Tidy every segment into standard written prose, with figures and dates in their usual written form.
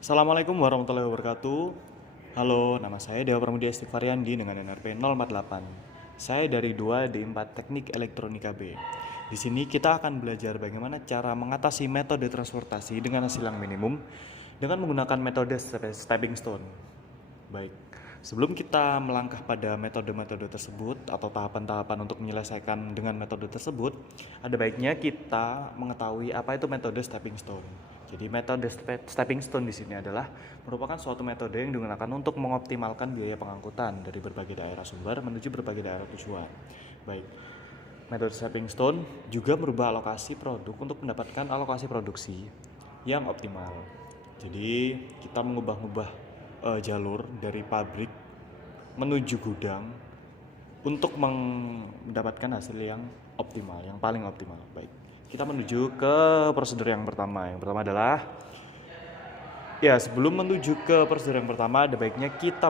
Assalamualaikum warahmatullahi wabarakatuh. Halo, nama saya Dewa Pramudia Estifariandi dengan NRP 048. Saya dari 2D4 Teknik Elektronika B. Di sini kita akan belajar bagaimana cara mengatasi metode transportasi dengan hasil yang minimum dengan menggunakan metode stepping stone. Baik, sebelum kita melangkah pada metode-metode tersebut atau tahapan-tahapan untuk menyelesaikan dengan metode tersebut, ada baiknya kita mengetahui apa itu metode stepping stone. Jadi metode stepping stone di sini adalah merupakan suatu metode yang digunakan untuk mengoptimalkan biaya pengangkutan dari berbagai daerah sumber menuju berbagai daerah tujuan. Baik, metode stepping stone juga merubah alokasi produk untuk mendapatkan alokasi produksi yang optimal. Jadi kita mengubah-ubah jalur dari pabrik menuju gudang untuk mendapatkan hasil yang optimal, yang paling optimal. Baik, kita menuju ke prosedur yang pertama. Yang pertama adalah sebelum menuju ke prosedur yang pertama ada baiknya kita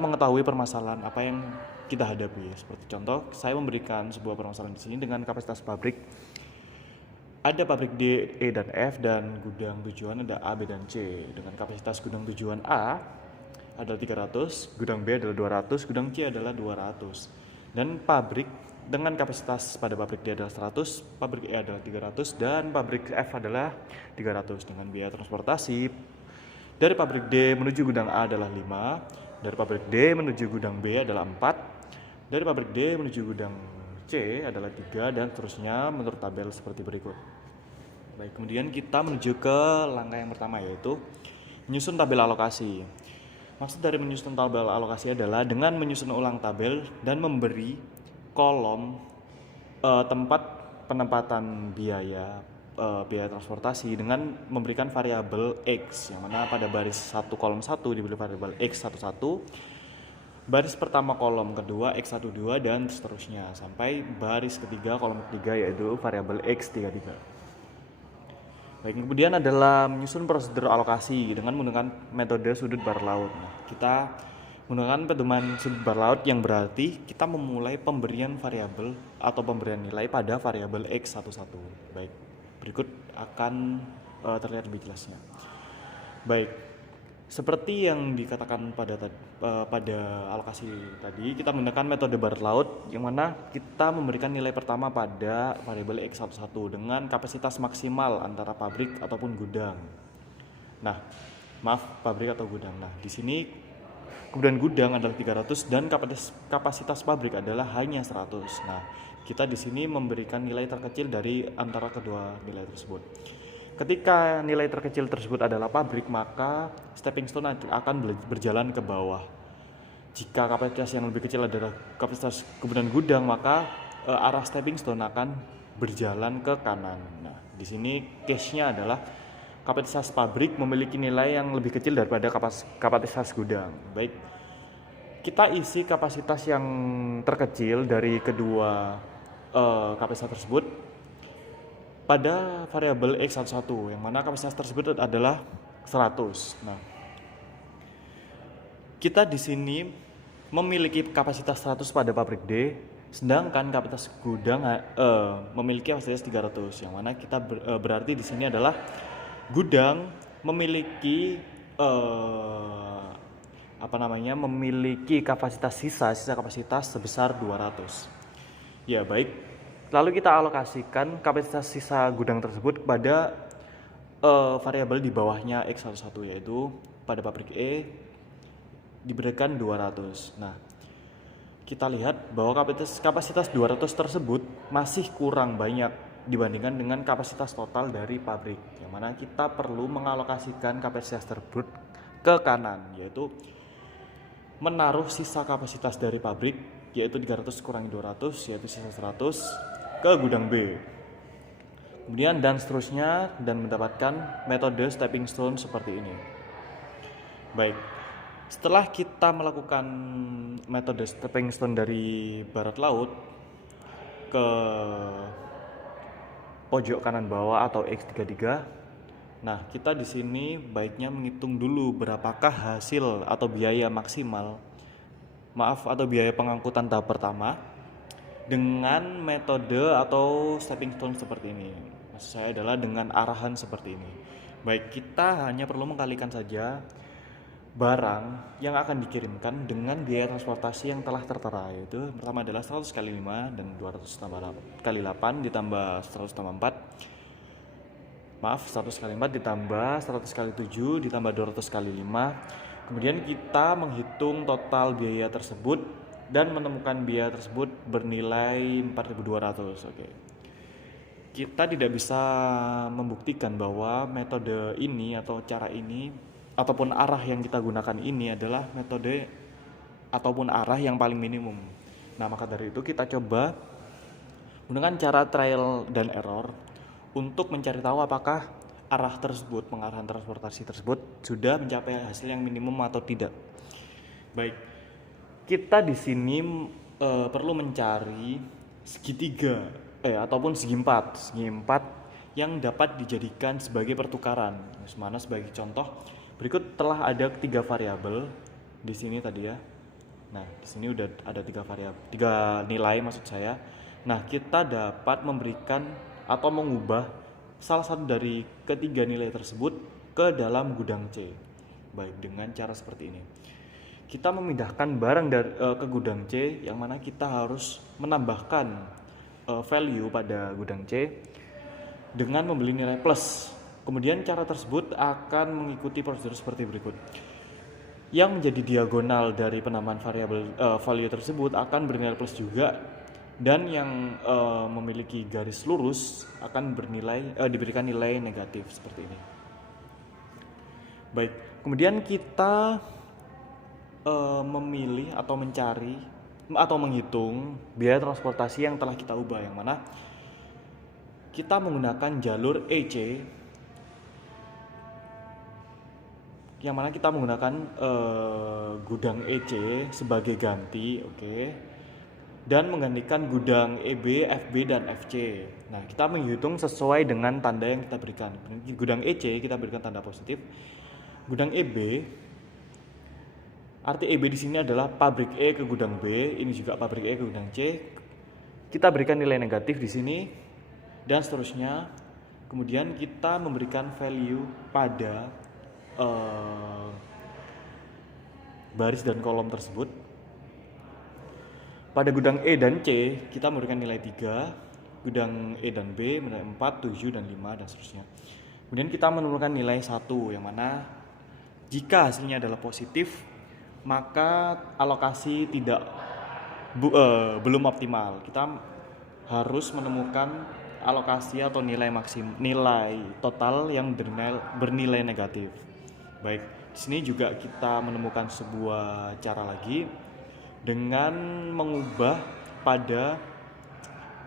mengetahui permasalahan apa yang kita hadapi. Seperti contoh, saya memberikan sebuah permasalahan di sini dengan kapasitas pabrik. Ada pabrik D, E, dan F, dan gudang tujuan ada A, B, dan C. Dengan kapasitas gudang tujuan A adalah 300, gudang B adalah 200, gudang C adalah 200. Dan pabrik dengan kapasitas pada pabrik D adalah 100, pabrik E adalah 300, dan pabrik F adalah 300. Dengan biaya transportasi dari pabrik D menuju gudang A adalah 5, dari pabrik D menuju gudang B adalah 4, dari pabrik D menuju gudang C adalah 3, dan seterusnya menurut tabel seperti berikut. Baik, kemudian kita menuju ke langkah yang pertama, yaitu menyusun tabel alokasi. Maksud dari menyusun tabel alokasi adalah dengan menyusun ulang tabel dan memberi kolom tempat penempatan biaya transportasi dengan memberikan variabel X, yang mana pada baris 1 kolom 1 diberi variabel X11, baris pertama kolom kedua X12, dan seterusnya sampai baris ketiga kolom ketiga yaitu variabel X33. Baik, kemudian adalah menyusun prosedur alokasi dengan menggunakan metode sudut bar laut. Nah, kita menggunakan pedoman sudut bar laut yang berarti kita memulai pemberian variabel atau pemberian nilai pada variabel X11. Baik, berikut akan terlihat lebih jelasnya. Baik, seperti yang dikatakan pada alokasi tadi, kita menggunakan metode bar laut yang mana kita memberikan nilai pertama pada variabel X11 dengan kapasitas maksimal antara pabrik ataupun gudang. Nah, pabrik atau gudang. Nah, di sini kemudian gudang adalah 300 dan kapasitas pabrik adalah hanya 100. Nah, kita di sini memberikan nilai terkecil dari antara kedua nilai tersebut. Ketika nilai terkecil tersebut adalah pabrik, maka stepping stone akan berjalan ke bawah. Jika kapasitas yang lebih kecil adalah kapasitas kemudian gudang, maka arah stepping stone akan berjalan ke kanan. Nah, di sini case-nya adalah kapasitas pabrik memiliki nilai yang lebih kecil daripada kapasitas gudang. Baik, kita isi kapasitas yang terkecil dari kedua kapasitas tersebut pada variabel X11, yang mana kapasitas tersebut adalah 100. Nah, kita di sini memiliki kapasitas 100 pada pabrik D, sedangkan kapasitas gudang memiliki kapasitas 300, yang mana kita berarti di sini adalah gudang memiliki memiliki kapasitas sisa kapasitas sebesar 200. Ya, baik. Lalu kita alokasikan kapasitas sisa gudang tersebut pada variabel di bawahnya X11, yaitu pada pabrik E diberikan 200. Nah, kita lihat bahwa kapasitas 200 tersebut masih kurang banyak dibandingkan dengan kapasitas total dari pabrik, yang mana kita perlu mengalokasikan kapasitas tersebut ke kanan, yaitu menaruh sisa kapasitas dari pabrik yaitu 300 kurangi 200 yaitu sisa 100 ke gudang B. Kemudian dan seterusnya, dan mendapatkan metode stepping stone seperti ini. Baik, setelah kita melakukan metode stepping stone dari barat laut ke pojok kanan bawah atau X33, nah kita di sini baiknya menghitung dulu berapakah hasil atau biaya maksimal atau biaya pengangkutan tahap pertama dengan metode atau stepping stone seperti ini. Maksud saya adalah dengan arahan seperti ini. Baik, kita hanya perlu mengkalikan saja barang yang akan dikirimkan dengan biaya transportasi yang telah tertera, yaitu pertama adalah 100 kali 5 dan 200 kali 8 ditambah 100 tambah 4. Maaf, 100 kali 4 ditambah 100 kali 7 ditambah 200 kali 5. Kemudian kita menghitung total biaya tersebut dan menemukan biaya tersebut bernilai 4.200. Oke. Kita tidak bisa membuktikan bahwa metode ini atau cara ini ataupun arah yang kita gunakan ini adalah metode ataupun arah yang paling minimum. Nah, maka dari itu kita coba menggunakan cara trial dan error untuk mencari tahu apakah arah tersebut, pengarahan transportasi tersebut sudah mencapai hasil yang minimum atau tidak. Baik, kita di sini perlu mencari segitiga ataupun segi empat yang dapat dijadikan sebagai pertukaran. Mana sebagai contoh, berikut telah ada 3 variabel di sini tadi ya. Nah, di sini udah ada 3 nilai maksud saya. Nah, kita dapat memberikan atau mengubah salah satu dari ketiga nilai tersebut ke dalam gudang C. Baik, dengan cara seperti ini. Kita memindahkan barang ke gudang C yang mana kita harus menambahkan value pada gudang C dengan membeli nilai plus. Kemudian cara tersebut akan mengikuti prosedur seperti berikut. Yang menjadi diagonal dari penambahan variabel value tersebut akan bernilai plus juga, dan yang memiliki garis lurus akan diberikan nilai negatif seperti ini. Baik, kemudian kita memilih atau mencari atau menghitung biaya transportasi yang telah kita ubah, yang mana kita menggunakan jalur EC, yang mana kita menggunakan gudang EC sebagai ganti, dan menggantikan gudang EB, FB, dan FC. Nah, kita menghitung sesuai dengan tanda yang kita berikan. Gudang EC kita berikan tanda positif. Gudang EB, arti EB di sini adalah pabrik E ke gudang B, ini juga pabrik E ke gudang C. Kita berikan nilai negatif di sini dan seterusnya. Kemudian kita memberikan value pada baris dan kolom tersebut. Pada gudang E dan C kita memberikan nilai 3, gudang E dan B nilai 4, 7, dan 5, dan seterusnya. Kemudian kita menemukan nilai 1, yang mana jika hasilnya adalah positif, maka alokasi belum optimal. Kita harus menemukan alokasi atau nilai total yang bernilai negatif. Baik, di sini juga kita menemukan sebuah cara lagi dengan mengubah pada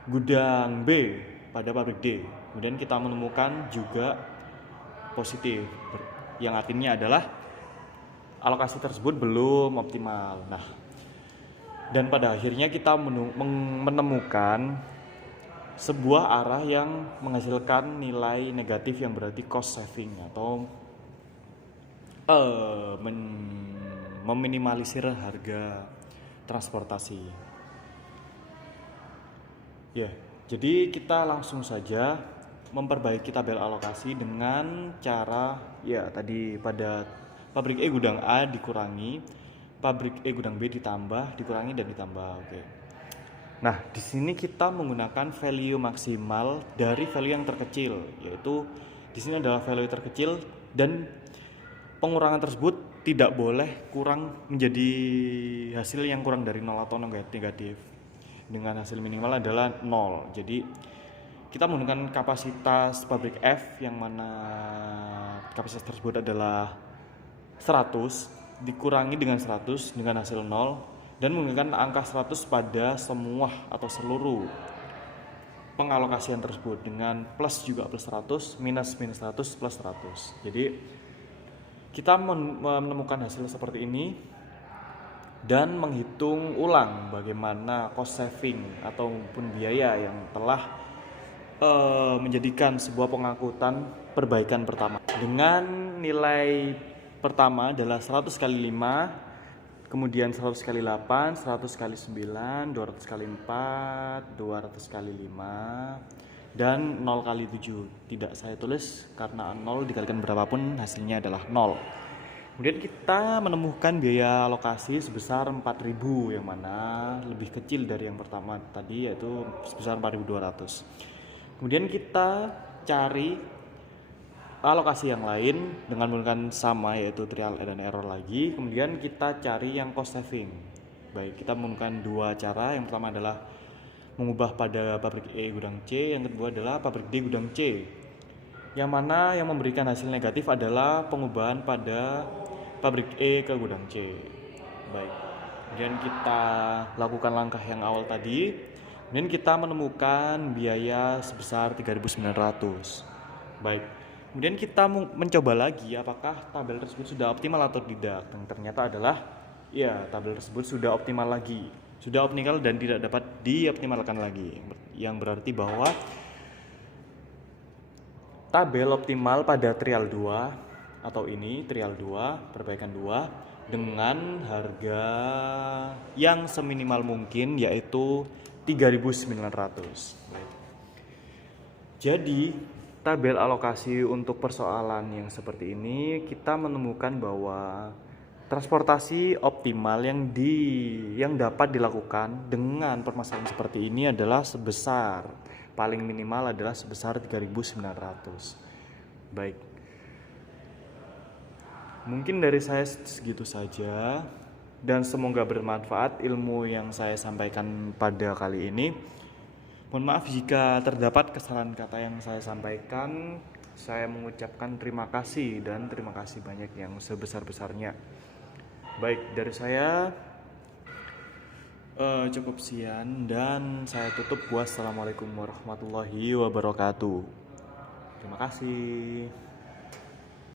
gudang B pada pabrik D. Kemudian kita menemukan juga positif, yang artinya adalah alokasi tersebut belum optimal. Nah, dan pada akhirnya kita menemukan sebuah arah yang menghasilkan nilai negatif yang berarti cost saving atau meminimalisir harga transportasi. Jadi kita langsung saja memperbaiki tabel alokasi dengan cara tadi pada pabrik E gudang A dikurangi, pabrik E gudang B dikurangi dan ditambah. Nah, di sini kita menggunakan value maksimal dari value yang terkecil, yaitu di sini adalah value terkecil, dan pengurangan tersebut tidak boleh kurang menjadi hasil yang kurang dari 0 atau negatif, dengan hasil minimal adalah 0. Jadi kita menggunakan kapasitas pabrik F, yang mana kapasitas tersebut adalah 100 dikurangi dengan 100 dengan hasil 0, dan menggunakan angka 100 pada semua atau seluruh pengalokasian tersebut, dengan plus juga plus 100, minus 100, plus 100. Jadi kita menemukan hasil seperti ini dan menghitung ulang bagaimana cost saving ataupun biaya yang telah menjadikan sebuah pengangkutan perbaikan pertama. Dengan nilai pertama adalah 100 kali 5, kemudian 100 kali 8, 100 kali 9, 200 kali 4, 200 kali 5, dan 0 kali 7 tidak saya tulis karena 0 dikalikan berapapun hasilnya adalah 0. Kemudian kita menemukan biaya alokasi sebesar 4.000 yang mana lebih kecil dari yang pertama tadi, yaitu sebesar 4.200. Kemudian kita cari alokasi yang lain dengan menggunakan sama, yaitu trial and error lagi. Kemudian kita cari yang cost saving. Baik, kita menggunakan dua cara. Yang pertama adalah mengubah pada pabrik E gudang C, yang kedua adalah pabrik D gudang C. Yang mana yang memberikan hasil negatif adalah pengubahan pada pabrik E ke gudang C. Baik, kemudian kita lakukan langkah yang awal tadi. Kemudian kita menemukan biaya sebesar 3.900. Baik, kemudian kita mencoba lagi apakah tabel tersebut sudah optimal atau tidak. Dan ternyata adalah ya, tabel tersebut sudah optimal lagi. Sudah optimal dan tidak dapat dioptimalkan lagi. Yang berarti bahwa tabel optimal pada trial 2 atau ini trial 2, perbaikan 2 dengan harga yang seminimal mungkin, yaitu 3.900. Jadi tabel alokasi untuk persoalan yang seperti ini kita menemukan bahwa transportasi optimal yang dapat dilakukan dengan permasalahan seperti ini adalah sebesar paling minimal adalah sebesar 3.900. Baik, mungkin dari saya segitu saja dan semoga bermanfaat ilmu yang saya sampaikan pada kali ini. Mohon maaf jika terdapat kesalahan kata yang saya sampaikan. Saya mengucapkan terima kasih dan terima kasih banyak yang sebesar-besarnya. Baik, dari saya cukup sekian dan saya tutup. Wassalamualaikum warahmatullahi wabarakatuh. Terima kasih.